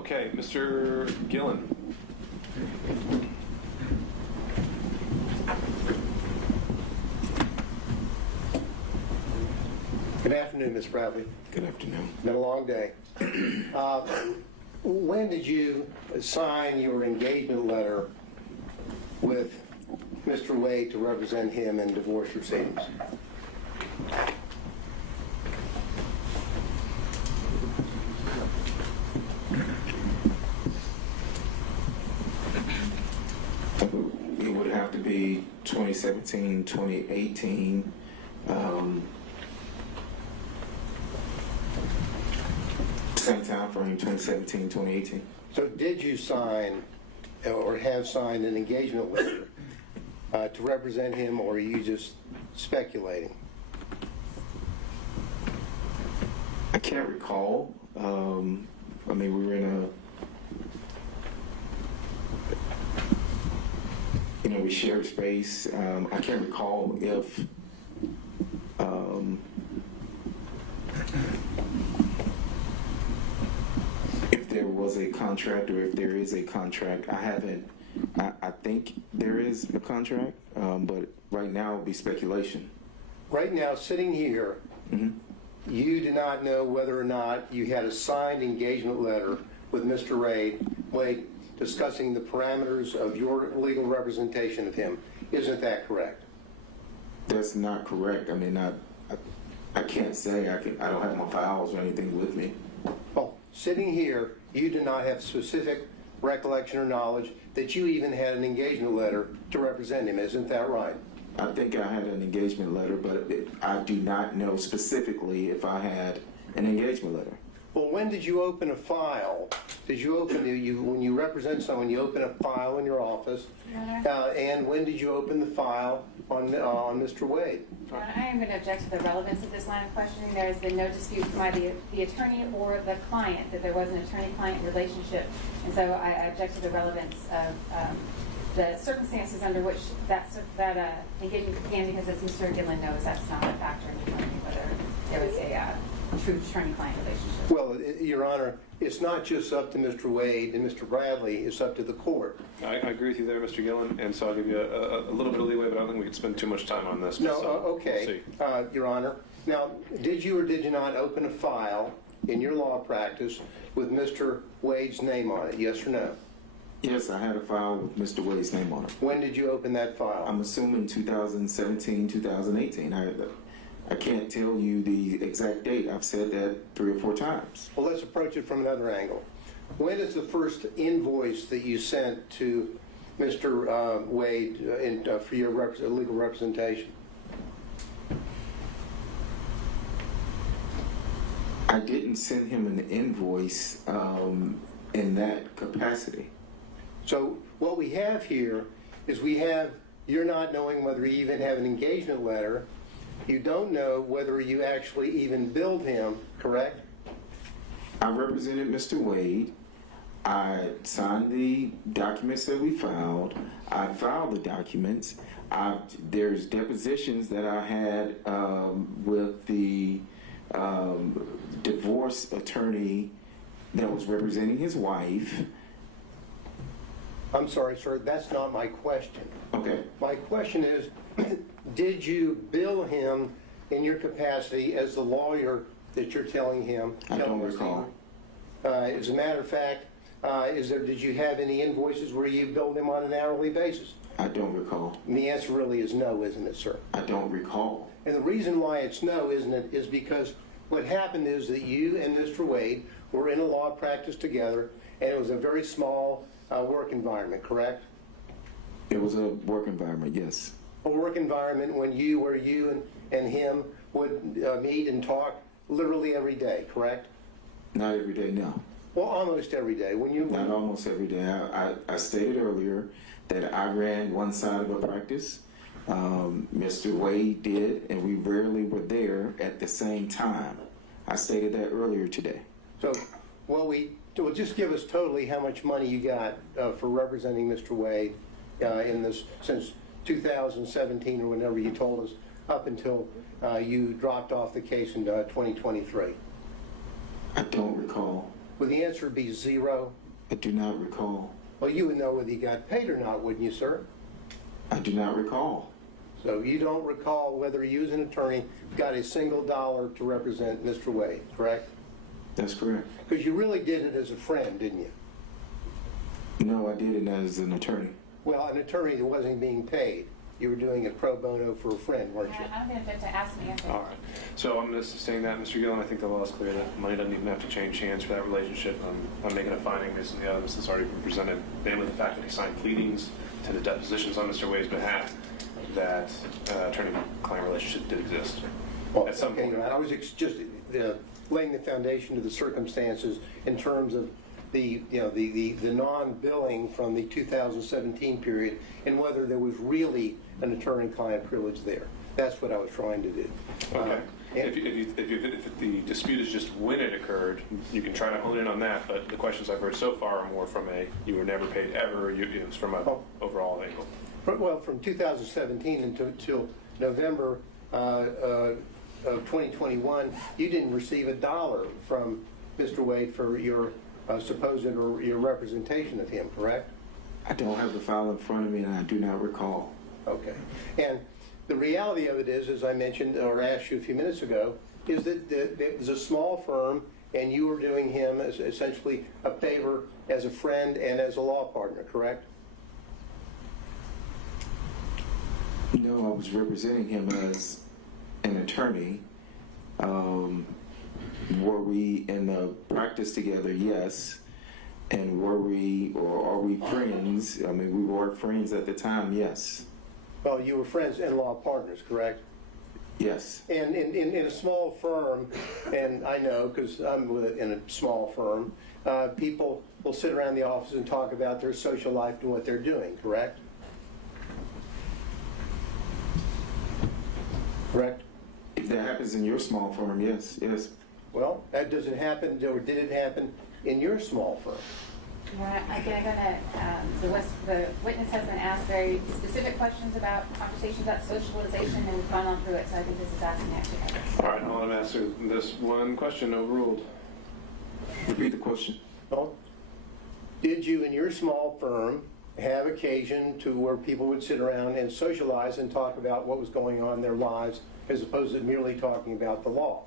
Okay, Mr. Gillen. Good afternoon, Ms. Bradley. Good afternoon. Been a long day. When did you sign your engagement letter with Mr. Wade to represent him in divorce proceedings? It would have to be 2017, 2018. Same time frame, 2017, 2018. So did you sign or have signed an engagement letter to represent him, or are you just speculating? I can't recall. I mean, we were in we shared space. I can't recall if there was a contract or if there is a contract. I think there is a contract, but right now it would be speculation. Right now, sitting here, you do not know whether or not you had a signed engagement letter with Mr. Wade discussing the parameters of your legal representation of him. Isn't that correct? That's not correct. I mean, I can't say I don't have my files or anything with me. Well, sitting here, you do not have specific recollection or knowledge that you even had an engagement letter to represent him. Isn't that right? I think I had an engagement letter, but I do not know specifically if I had an engagement letter. Well, when did you open a file? Did you open when you represent someone, you open a file in your office? And when did you open the file on Mr. Wade? I am going to object to the relevance of this line of questioning. There has been no dispute by the attorney or the client that there was an attorney-client relationship, and so I object to the relevance of the circumstances under which that engagement began, because as Mr. Gillen knows, that's not a factor in determining whether there was a true attorney-client relationship. Well, Your Honor, it's not just up to Mr. Wade and Mr. Bradley, it's up to the court. I agree with you there, Mr. Gillen, and so I'll give you a little bit of leeway, but I don't think we can spend too much time on this. No, so okay, we'll see. Your Honor. Now, did you or did you not open a file in your law practice with Mr. Wade's name on it, yes or no? Yes, I had a file with Mr. Wade's name on it. When did you open that file? I'm assuming 2017, 2018. I can't tell you the exact date. I've said that 3 or 4 times. Well, let's approach it from another angle. When is the first invoice that you sent to Mr. Wade for your legal representation? I didn't send him an invoice in that capacity. So what we have here is you're not knowing whether you even have an engagement letter. You don't know whether you actually even billed him, correct? I represented Mr. Wade. I signed the documents that we filed. I filed the documents. There's depositions that I had with the divorce attorney that was representing his wife. I'm sorry, sir, that's not my question. Okay. My question is, did you bill him in your capacity as the lawyer that you're telling him? I don't recall. As a matter of fact, did you have any invoices where you billed him on an hourly basis? I don't recall. And the answer really is no, isn't it, sir? I don't recall. And the reason why it's no, isn't it, is because what happened is that you and Mr. Wade were in a law practice together, and it was a very small work environment, correct? It was a work environment, yes. A work environment where you and him would meet and talk literally every day, correct? Not every day, no. Well, almost every day. Not almost every day. I stated earlier that I ran one side of a practice. Mr. Wade did, and we rarely were there at the same time. I stated that earlier today. So, well, just give us totally how much money you got for representing Mr. Wade in this since 2017 or whenever you told us, up until you dropped off the case in 2023. I don't recall. would the answer be 0? I do not recall. Well, you would know whether he got paid or not, wouldn't you, sir? I do not recall. So you don't recall whether you as an attorney got a single dollar to represent Mr. Wade, correct? That's correct. Because you really did it as a friend, didn't you? No, I did it as an attorney. Well, an attorney that wasn't being paid. You were doing it pro bono for a friend, weren't you? I'm going to ask and answer. All right. So I'm just saying that, Mr. Gillen, I think the law is clear that money doesn't even have to change hands for that relationship. I'm making a finding based on the evidence that's already been presented, namely the fact that he signed pleadings to the depositions on Mr. Wade's behalf, that attorney-client relationship did exist Well, at some point. I was just laying the foundation to the circumstances in terms of the non-billing from the 2017 period and whether there was really an attorney-client privilege there. That's what I was trying to do. Okay. If the dispute is just when it occurred, you can try to hone in on that, but the questions I've heard so far are more from you were never paid ever, it was from an overall angle. Well, from 2017 until November of 2021, you didn't receive a dollar from Mr. Wade for your supposed or your representation of him, correct? I don't have the file in front of me, and I do not recall. Okay. And the reality of it is, as I mentioned or asked you a few minutes ago, is that it was a small firm and you were doing him as essentially a favor as a friend and as a law partner, correct? No, I was representing him as an attorney. Were we in the practice together? Yes. And were we, or are we friends? I mean, we were friends at the time, yes. Well, you were friends and law partners, correct? Yes. And in a small firm, and I know because I'm in a small firm, people will sit around the office and talk about their social life and what they're doing, correct? Correct? If that happens in your small firm, yes, yes. Well, that doesn't happen, or did it happen in your small firm? The witness has been asked very specific questions about conversations about socialization, and we've gone on through it, so I think this is asking actually. All right, I'll answer this one question, overruled. Repeat the question. Well, did you in your small firm have occasion to where people would sit around and socialize and talk about what was going on in their lives as opposed to merely talking about the law?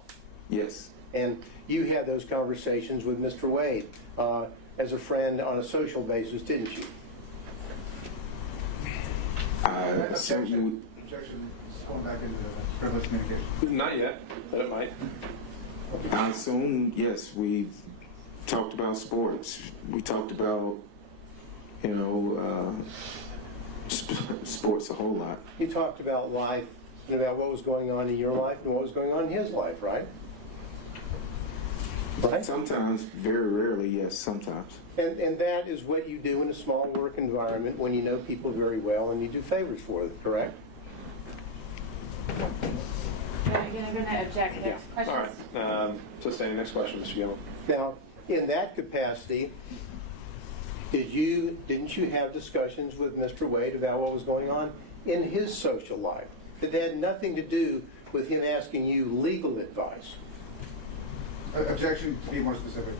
Yes. And you had those conversations with Mr. Wade as a friend on a social basis, didn't you? Certainly. Objection, going back into privileged communication. Not yet, but it might. I assume, yes, we talked about sports. We talked about, sports a whole lot. You talked about life, and about what was going on in your life and what was going on in his life, right? Right? Sometimes, very rarely, yes, sometimes. And that is what you do in a small work environment when you know people very well and you do favors for them, correct? Again, I'm going to object. Yeah. Questions? All right. Sustaining. Next question, Mr. Gillen. Now, in that capacity, didn't you have discussions with Mr. Wade about what was going on in his social life? That had nothing to do with him asking you legal advice. Objection, to be more specific.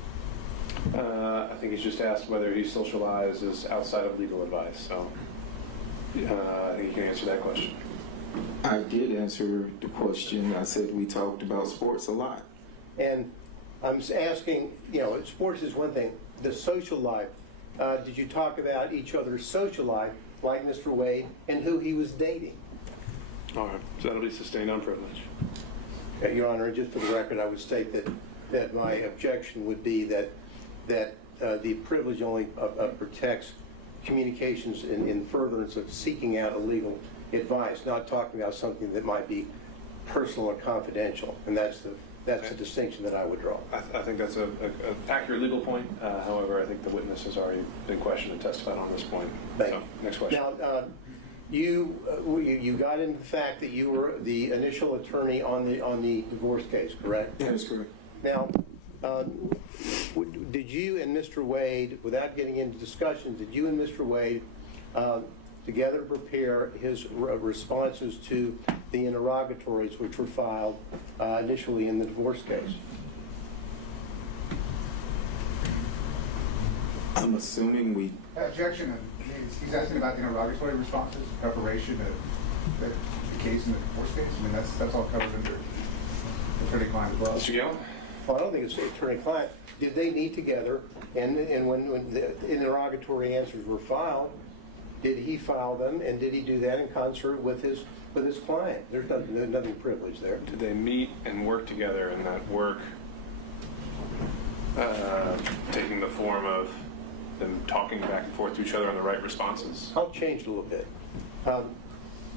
I think he's just asked whether he socializes outside of legal advice, so I think you can answer that question. I did answer the question. I said we talked about sports a lot. And I'm asking, sports is one thing. The social life, did you talk about each other's social life, like Mr. Wade, and who he was dating? All right, so that'll be sustained on privilege. Okay, Your Honor, just for the record, I would state that my objection would be that the privilege only protects communications in furtherance of seeking out illegal advice, not talking about something that might be personal or confidential, and that's the distinction that I would draw. I think that's an accurate legal point. However, I think the witness has already been questioned and testified on this point. Thank so, you. next question. Now, you got into the fact that you were the initial attorney on the divorce case, correct? That is correct. Now, did you and Mr. Wade, without getting into discussions, did you and Mr. Wade together prepare his responses to the interrogatories which were filed initially in the divorce case? I'm assuming we, Objection. He's asking about the interrogatory responses, preparation of the case in the divorce case. I mean, that's all covered under attorney-client as well. Mr. Gale? Well, I don't think it's attorney-client. Did they meet together, and when the interrogatory answers were filed, did he file them, and did he do that in concert with his client? There's nothing privileged there. Did they meet and work together, and that work taking the form of them talking back and forth to each other on the right responses? I'll change a little bit.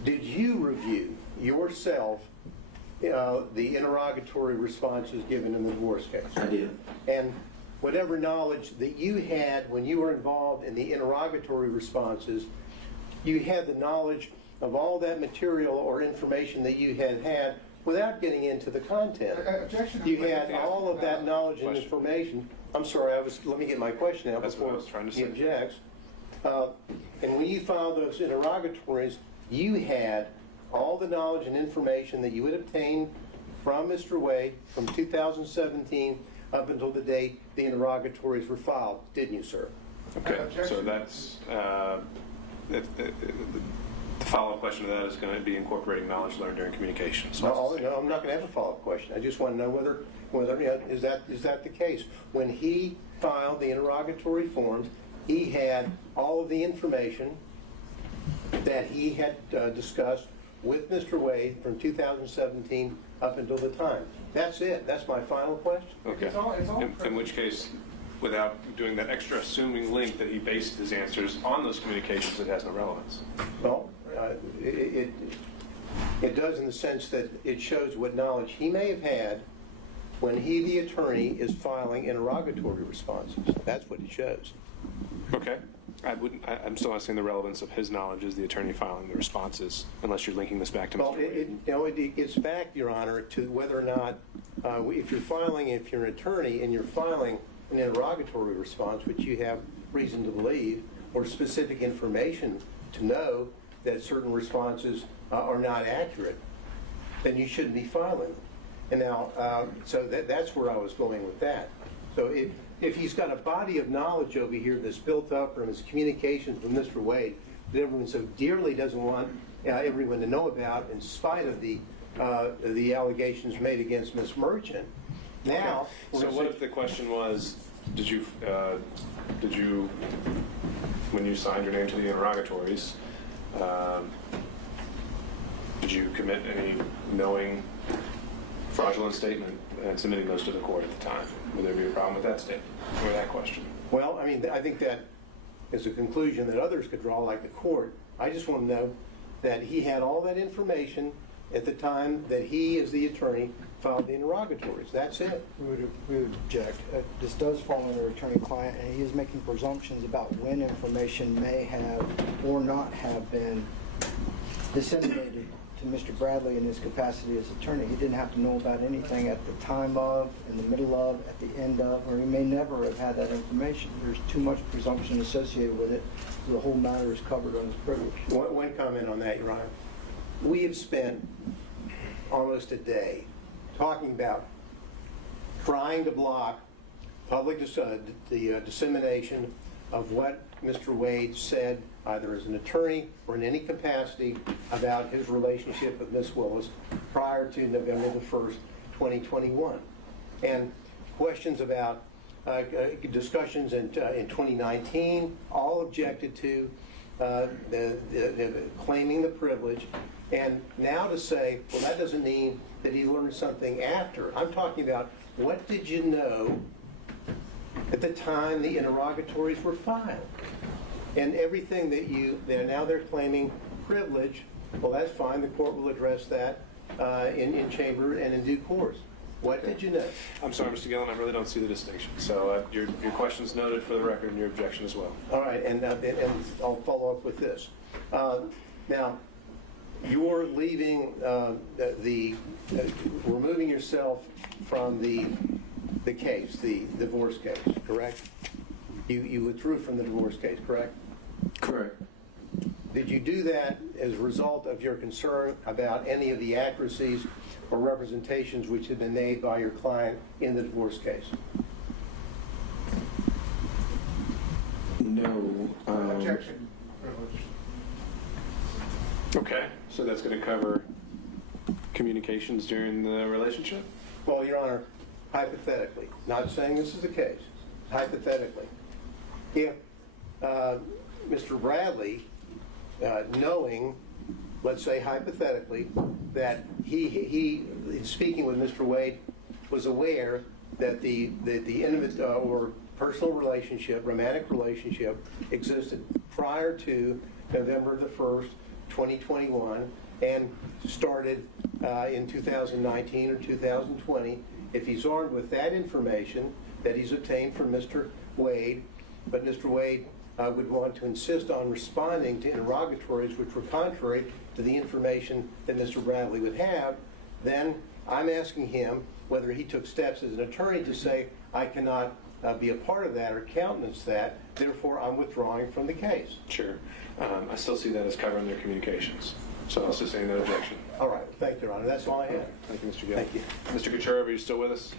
Did you review yourself the interrogatory responses given in the divorce case? I did. And whatever knowledge that you had when you were involved in the interrogatory responses, you had the knowledge of all that material or information that you had without getting into the content. Objection. You had all of that knowledge and information. I'm sorry, let me get my question out That's what I before was trying to he say. objects. And when you filed those interrogatories, you had all the knowledge and information that you had obtained from Mr. Wade from 2017 up until the date the interrogatories were filed, didn't you, sir? Okay, so Objection. that's, the follow-up question to that is going to be incorporating knowledge learned during communication. So No, I'm not going to have a follow-up question. I just want to know whether is that the case? When he filed the interrogatory forms, he had all of the information that he had discussed with Mr. Wade from 2017 up until the time. That's it. That's my final question. Okay. It's all In which case, without doing that extra assuming link that he based his answers on those communications, it has no relevance. Well, it does in the sense that it shows what knowledge he may have had when he, the attorney, is filing interrogatory responses. That's what it shows. Okay. I'm still not seeing the relevance of his knowledge as the attorney filing the responses, unless you're linking this back to Well, Mr. Wade. it gets back, Your Honor, to whether or not, if you're an attorney and you're filing an interrogatory response, which you have reason to believe, or specific information to know that certain responses are not accurate, then you shouldn't be filing them. And now, so that's where I was going with that. So if he's got a body of knowledge over here that's built up from his communications with Mr. Wade that everyone so dearly doesn't want everyone to know about, in spite of the allegations made against Ms. Merchant, now... So what if the question was, did you, when you signed your name to the interrogatories, did you commit any knowing fraudulent statement and submitting those to the court at the time? Would there be a problem with that statement or that question? Well, I mean, I think that is a conclusion that others could draw, like the court. I just want to know that he had all that information at the time that he, as the attorney, filed the interrogatories. That's it. We would object. This does fall under attorney-client, and he is making presumptions about when information may have or not have been disseminated to Mr. Bradley in his capacity as attorney. He didn't have to know about anything at the time of, in the middle of, at the end of, or he may never have had that information. There's too much presumption associated with it. The whole matter is covered on his privilege. One comment on that, Your Honor. We have spent almost a day talking about trying to block public the dissemination of what Mr. Wade said, either as an attorney or in any capacity, about his relationship with Ms. Willis prior to November the 1st, 2021. And questions about discussions in 2019, all objected to, claiming the privilege. And now to say, well, that doesn't mean that he learned something after. I'm talking about, what did you know at the time the interrogatories were filed? And everything that now they're claiming privilege, well, that's fine. The court will address that in chamber and in due course. What did you know? I'm sorry, Mr. Gillen, I really don't see the distinction. So your question's noted for the record and your objection as well. All right, and I'll follow up with this. Now, you're leaving removing yourself from the case, the divorce case, correct? You withdrew from the divorce case, correct? Correct. Did you do that as a result of your concern about any of the accuracies or representations which had been made by your client in the divorce case? Objection. Privilege. Okay, so that's going to cover communications during the relationship? Well, Your Honor, hypothetically, not saying this is the case, hypothetically, if Mr. Bradley, knowing, let's say hypothetically, that he speaking with Mr. Wade, was aware that the intimate or personal relationship, romantic relationship, existed prior to November the 1st, 2021, and started in 2019 or 2020, if he's armed with that information that he's obtained from Mr. Wade, but Mr. Wade would want to insist on responding to interrogatories which were contrary to the information that Mr. Bradley would have, then I'm asking him whether he took steps as an attorney to say, I cannot be a part of that or countenance that, therefore I'm withdrawing from the case. Sure. I still see that as covering their communications. So I'll sustain that objection. All right, thank you, Your Honor. That's all I have. Thank you, Mr. Gill. Thank you. Mr. Kucherov, are you still with us?